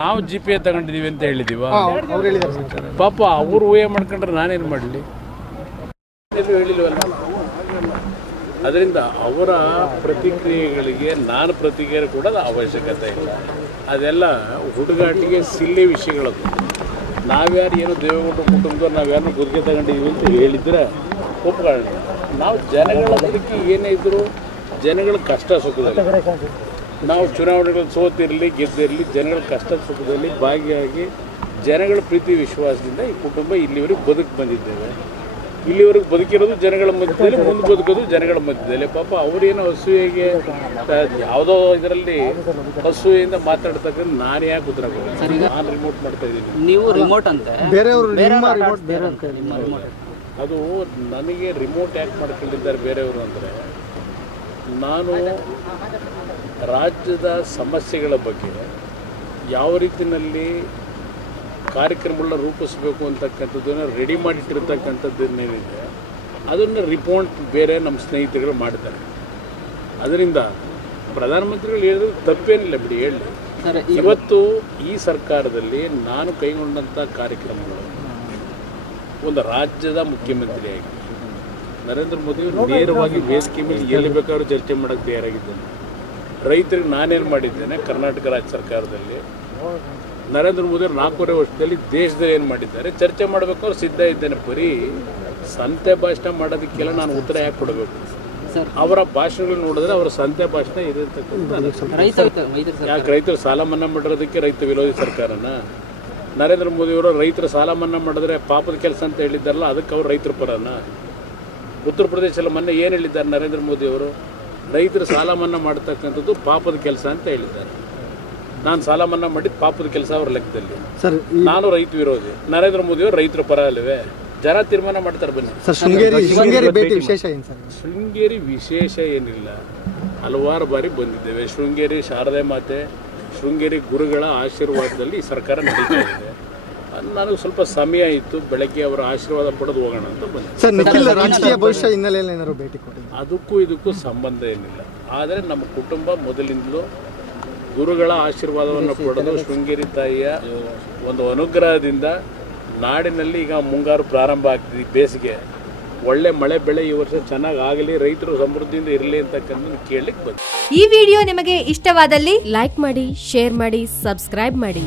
ನಾವು GPA ತಗೊಂಡಿದ್ದೀವಿ ಅಂತ ಹೇಳಿದೀವ? ಪಾಪ ಅವರು ಊಹೆ ಮಾಡ್ಕೊಂಡ್ರೆ ನಾನೇನು ಮಾಡಲಿ? ಹೇಳಿಲ್ವಲ್ಲ. ಅದರಿಂದ ಅವರ ಪ್ರತಿಕ್ರಿಯೆಗಳಿಗೆ ನಾನು ಪ್ರತಿಕ್ರಿಯೆ ಕೊಡೋದು ಅವಶ್ಯಕತೆ ಇಲ್ಲ. ಅದೆಲ್ಲ ಹುಡುಗಾಟಿಗೆ ಸಿಲ್ಲಿ ವಿಷಯಗಳದು. ನಾವ್ಯಾರು ಏನು ದೇವೇಗೌಡರ ಕುಟುಂಬದವ್ರು ನಾವ್ಯಾರು ಗುತ್ತಿಗೆ ತಗೊಂಡಿದ್ದೀವಿ ಅಂತ ಹೇಳಿದ್ರೆ ಒಪ್ಕೊಳ್ಳೋಣ. ನಾವು ಜನಗಳ ಬದುಕಿ ಏನೇ ಇದ್ದರೂ ಜನಗಳ ಕಷ್ಟ ಸುಖದಲ್ಲಿ ನಾವು ಚುನಾವಣೆಗಳು ಸೋತಿರಲಿ ಗೆದ್ದಿರಲಿ ಜನಗಳ ಕಷ್ಟ ಸುಖದಲ್ಲಿ ಭಾಗಿಯಾಗಿ ಜನಗಳ ಪ್ರೀತಿ ವಿಶ್ವಾಸದಿಂದ ಈ ಕುಟುಂಬ ಇಲ್ಲಿವರೆಗೆ ಬದುಕು ಬಂದಿದ್ದೇವೆ. ಇಲ್ಲಿವರೆಗೆ ಬದುಕಿರೋದು ಜನಗಳ ಮಧ್ಯದಲ್ಲಿ, ಮುಂದೆ ಬದುಕೋದು ಜನಗಳ ಮಧ್ಯದಲ್ಲಿ. ಪಾಪ ಅವರೇನು ಹಸುವಿಗೆ ಯಾವುದೋ ಇದರಲ್ಲಿ ಹಸುವಿಂದ ಮಾತಾಡ್ತಕ್ಕಂಥ ನಾನು ಯಾಕೆ ಉತ್ತರ ಕೊಡ್ತೀನಿ? ನಾನು ರಿಮೋಟ್ ಮಾಡ್ತಾ ಇದ್ದೀನಿ, ನೀವು ರಿಮೋಟ್ ಅಂತ ಅದು ನನಗೆ ರಿಮೋಟ್ ಯಾಕೆ ಮಾಡ್ಕೊಂಡಿದ್ದಾರೆ ಬೇರೆಯವರು ಅಂದರೆ, ನಾನು ರಾಜ್ಯದ ಸಮಸ್ಯೆಗಳ ಬಗ್ಗೆ ಯಾವ ರೀತಿಯಲ್ಲಿ ಕಾರ್ಯಕ್ರಮಗಳನ್ನ ರೂಪಿಸಬೇಕು ಅಂತಕ್ಕಂಥದ್ದನ್ನು ರೆಡಿ ಮಾಡಿಟ್ಟಿರ್ತಕ್ಕಂಥದ್ದೇನಿದೆ ಅದನ್ನು ರಿಪೋರ್ಟ್ ಬೇರೆ ನಮ್ಮ ಸ್ನೇಹಿತರುಗಳು ಮಾಡ್ತಾರೆ. ಅದರಿಂದ ಪ್ರಧಾನಮಂತ್ರಿಗಳು ಹೇಳಿದ್ರೆ ತಪ್ಪೇನಿಲ್ಲ ಬಿಡಿ, ಹೇಳಿ. ಇವತ್ತು ಈ ಸರ್ಕಾರದಲ್ಲಿ ನಾನು ಕೈಗೊಂಡಂಥ ಕಾರ್ಯಕ್ರಮಗಳು ಒಂದು ರಾಜ್ಯದ ಮುಖ್ಯಮಂತ್ರಿಯಾಗಿ ನರೇಂದ್ರ ಮೋದಿ ನೇರವಾಗಿ ವೇದಿಕೆ ಮೇಲೆ ಎಲ್ಲಿ ಬೇಕಾದ್ರೂ ಚರ್ಚೆ ಮಾಡೋಕ್ಕೆ ತಯಾರಾಗಿದ್ದೇನೆ. ರೈತರಿಗೆ ನಾನೇನು ಮಾಡಿದ್ದೇನೆ ಕರ್ನಾಟಕ ರಾಜ್ಯ ಸರ್ಕಾರದಲ್ಲಿ, ನರೇಂದ್ರ ಮೋದಿ 4.5 ವರ್ಷದಲ್ಲಿ ದೇಶದಲ್ಲಿ ಏನು ಮಾಡಿದ್ದಾರೆ ಚರ್ಚೆ ಮಾಡಬೇಕಾದ್ರೆ ಸಿದ್ಧ ಇದ್ದೇನೆ. ಬರೀ ಸಂತೆ ಭಾಷಣ ಮಾಡೋದಕ್ಕೆಲ್ಲ ನಾನು ಉತ್ತರ ಯಾಕೆ ಕೊಡಬೇಕು? ಅವರ ಭಾಷಣಗಳು ನೋಡಿದ್ರೆ ಅವರ ಸಂತೆ ಭಾಷಣ ಇರತಕ್ಕಂಥ ಯಾಕೆ ರೈತರು ಸಾಲ ಮನ್ನಾ ಮಾಡಿರೋದಕ್ಕೆ ರೈತ ವಿರೋಧಿ ಸರ್ಕಾರನ? ನರೇಂದ್ರ ಮೋದಿಯವರು ರೈತರ ಸಾಲ ಮನ್ನಾ ಮಾಡಿದ್ರೆ ಪಾಪದ ಕೆಲಸ ಅಂತ ಹೇಳಿದ್ದಾರಲ್ಲ, ಅದಕ್ಕೆ ಅವರು ರೈತರ ಪರನ? ಉತ್ತರ ಪ್ರದೇಶದಲ್ಲಿ ಮೊನ್ನೆ ಏನು ಹೇಳಿದ್ದಾರೆ ನರೇಂದ್ರ ಮೋದಿಯವರು? ರೈತರ ಸಾಲ ಮನ್ನಾ ಮಾಡ್ತಕ್ಕಂಥದ್ದು ಪಾಪದ ಕೆಲಸ ಅಂತ ಹೇಳಿದ್ದಾರೆ. ನಾನು ಸಾಲ ಮನ್ನಾ ಮಾಡಿದ್ದು ಪಾಪದ ಕೆಲಸ ಅವ್ರ ಲೆಕ್ಕದಲ್ಲಿ. ನಾನು ರೈತ ವಿರೋಧಿ, ನರೇಂದ್ರ ಮೋದಿಯವರು ರೈತರ ಪರ ಅಲ್ಲವೇ? ಜನ ತೀರ್ಮಾನ ಮಾಡ್ತಾರೆ. ಬನ್ನಿ. ಶೃಂಗೇರಿ ವಿಶೇಷ ಏನಿಲ್ಲ, ಹಲವಾರು ಬಾರಿ ಬಂದಿದ್ದೇವೆ. ಶೃಂಗೇರಿ ಶಾರದೆ ಮಾತೆ, ಶೃಂಗೇರಿ ಗುರುಗಳ ಆಶೀರ್ವಾದದಲ್ಲಿ ಈ ಸರ್ಕಾರ ನಡೀತಾ ಇದೆ. ನನಗೆ ಸ್ವಲ್ಪ ಸಮಯ ಇತ್ತು, ಬೆಳಗ್ಗೆ ಅವರ ಆಶೀರ್ವಾದ ಪಡೆದು ಹೋಗೋಣ ಅಂತ ಬಂದೆ. ಅದಕ್ಕೂ ಇದಕ್ಕೂ ಸಂಬಂಧ ಏನಿಲ್ಲ. ಆದರೆ ನಮ್ಮ ಕುಟುಂಬ ಮೊದಲಿಂದಲೂ ಗುರುಗಳ ಆಶೀರ್ವಾದವನ್ನು ಪಡೆದು ಶೃಂಗೇರಿ ತಾಯಿಯ ಒಂದು ಅನುಗ್ರಹದಿಂದ ನಾಡಿನಲ್ಲಿ ಈಗ ಮುಂಗಾರು ಪ್ರಾರಂಭ ಆಗ್ತಿದೆ. ಬೇಸಿಗೆ ಒಳ್ಳೆ ಮಳೆ ಬೆಳೆ ಈ ವರ್ಷ ಚೆನ್ನಾಗಿ ಆಗಲಿ, ರೈತರು ಸಮೃದ್ಧಿಯಿಂದ ಇರಲಿ ಅಂತಕ್ಕಂಥ ಕೇಳಲಿಕ್ಕೆ ಬಂತು. ಈ ವಿಡಿಯೋ ನಿಮಗೆ ಇಷ್ಟವಾದಲ್ಲಿ ಲೈಕ್ ಮಾಡಿ, ಶೇರ್ ಮಾಡಿ, ಸಬ್ಸ್ಕ್ರೈಬ್ ಮಾಡಿ.